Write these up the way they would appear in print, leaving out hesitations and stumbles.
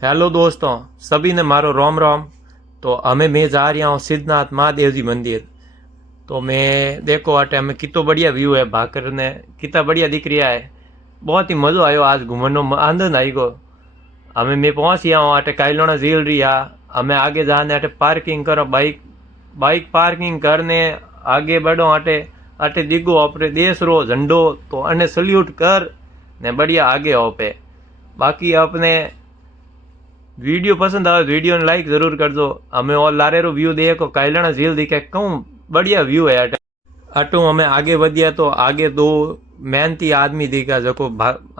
Hello दोस्तों, सभी ने मारो रोम रोम। तो मैं जा रहा हूँ सिद्धनाथ महादेव जी मंदिर। तो मैं देखो अटे हमें कितो बढ़िया व्यू है, भाकर ने कितना बढ़िया दिख रहा है। बहुत ही मज़ो आयो, आज घूमने आनंद आई गो। हमें मैं पहुँच गया हूँ अटे कायलोना झील रिया। हमें आगे जाने अटे पार्किंग करो, बाइक बाइक पार्किंग करने आगे बढ़ो। अटे अटे दिगो अपने देश रो झंडो तो अने सल्यूट कर ने बढ़िया आगे हो पे। बाकी अपने वीडियो पसंद आवे वीडियो ने लाइक जरूर कर दो। हमें और लारेरो व्यू देखो, कायलाना झील दिखे, कहूँ बढ़िया व्यू है अटे। अटू हमें आगे बढ़िया तो आगे दो मेहनती आदमी दिखा जो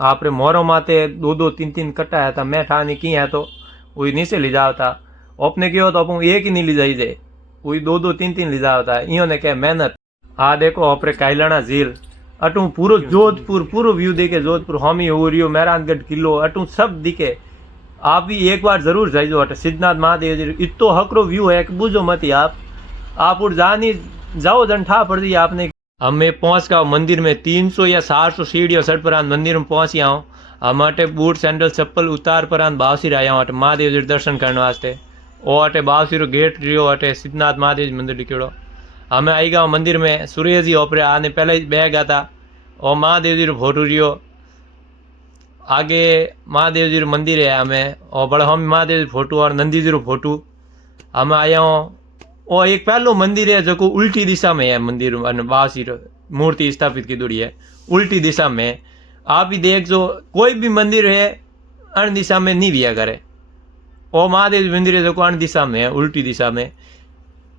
आपरे मोरो माते दो दो तीन तीन कट्टा है था। मैं ठानी की है तो वही नीचे ले जाओ था। अपने क्यों तो अपन एक ही नहीं ले जाई दे, वही दो दो तीन तीन ले जाओ था। इन्होंने क्या मेहनत। आ देखो अपने कायलाना झील अटू पूरो जोधपुर पूरो व्यू दिखे। जोधपुर हामी हो रही हो, मेहरानगढ़ किलो अटू सब दिखे। आप भी एक बार जरूर जाइजो अटे सिद्धनाथ महादेव जी। इतो हकरो व्यू है कि बुझो मत ही आप उड़ जानी जाओ जन ठा पड़ दी आपने। हमें पहुंच गया मंदिर में 300 या 400 सीढ़ियों सड़ पर मंदिर में पहुंच गया हूँ। हम अटे बूट सैंडल चप्पल उतार पर बावसीर आया हूँ अटे महादेव जी दर्शन करने वास्ते। ओ अटे बावसीर गेट रियो अटे सिद्धनाथ महादेव जी मंदिर लिखेड़ो। हमें आई गया मंदिर में सूर्य जी ओपरे आने पहले ही बह गया था। और महादेव जी फोटो रियो आगे महादेव जी मंदिर है हमें। और बड़ा हम महादेव जी फोटो और नंदी जी फोटो हमें आया हूँ। और एक पहलो मंदिर है जो उल्टी दिशा में है। मंदिर बासीर मूर्ति स्थापित की दूरी है उल्टी दिशा में। आप ही देख जो कोई भी मंदिर है अन दिशा में नहीं दिया करे। और महादेव जी मंदिर है जो अन दिशा में है, उल्टी दिशा में।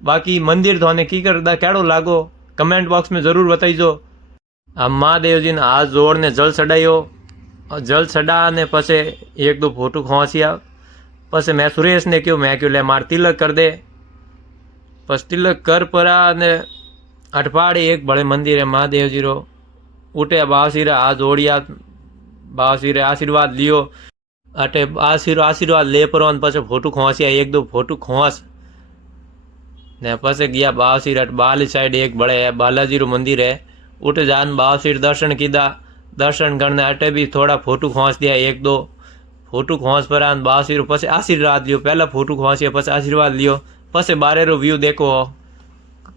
बाकी मंदिर तो की करता कैड़ो लागो कमेंट बॉक्स में जरूर बताइजो। हम महादेव जी ने हाथ जोड़ने जल चढ़ायो। जल चढ़ा ने पसे एक दो फोटो खींचिया। पसे मैं सुरेश ने क्यों मैं क्यों ले मार तिलक कर दे। बस तिलक कर परा ने अठपाड़े एक बड़े मंदिर है महादेव जी रो। उठे बावसीरे हाथ जोड़िया, बावसीरे आशीर्वाद लियो। अटे आशीर्वाद ले परो पसे फोटो खींचिया, एक दो फोटो खींच ने पसे गया बावसीर। अट बाली साइड एक बड़े है बालाजी रो मंदिर है। उठे जान बावसीर दर्शन कीधा। दर्शन करने अटे भी थोड़ा फोटो खींच दिया, एक दो फोटो खींच पर बावसीर पसे आशीर्वाद लियो। पहला फोटो खींचिया पसे आशीर्वाद लियो। पसे बारे रो व्यू देखो,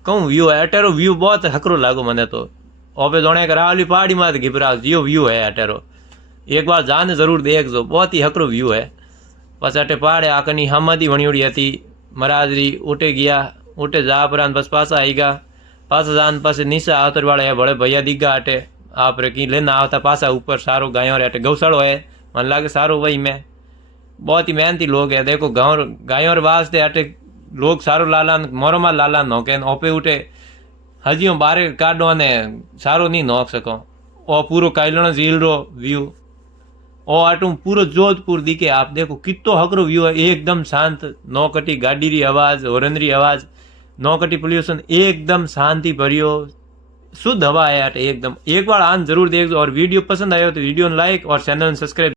कहूँ व्यू है अटेरो व्यू बहुत हकरो लागो मने तो। ओपे जोने करावली पहाड़ी में घिपरा जियो व्यू है अटेरो। एक बार जाने जरूर देखो, बहुत ही हकरो व्यू है। बस अटे पहाड़े आकनी हमादी वणियोड़ी थी महाराजरी। उठे गया उठे जा पर बस पासा आई गया। पासा जान पास नीचे आवतर वाले है बड़े भैया दिखा अटे आप रे की लेना आवता पासा ऊपर सारो गायों रे अटे गौशालो है। मन लागे सारो वही में बहुत ही मेहनती लोग है। देखो गाँव गायों रे वास्ते अटे लोग सारो लालान मोरो में लाला नौके ओपे उठे हजियों बारे काटो ने सारो नहीं नोक सको। और पूरो कायलाना झील रो व्यू और आटू पूरो जोधपुर दिखे। आप देखो कितो हकरो व्यू है, एकदम शांत। नौकटी गाड़ी री आवाज हॉर्न री आवाज, नौकटी पोल्यूशन एकदम शांति भरियो शुद्ध हवा है अटे एकदम। एक बार आन जरूर देखो। और वीडियो पसंद आयो तो वीडियो लाइक और चैनल सब्सक्राइब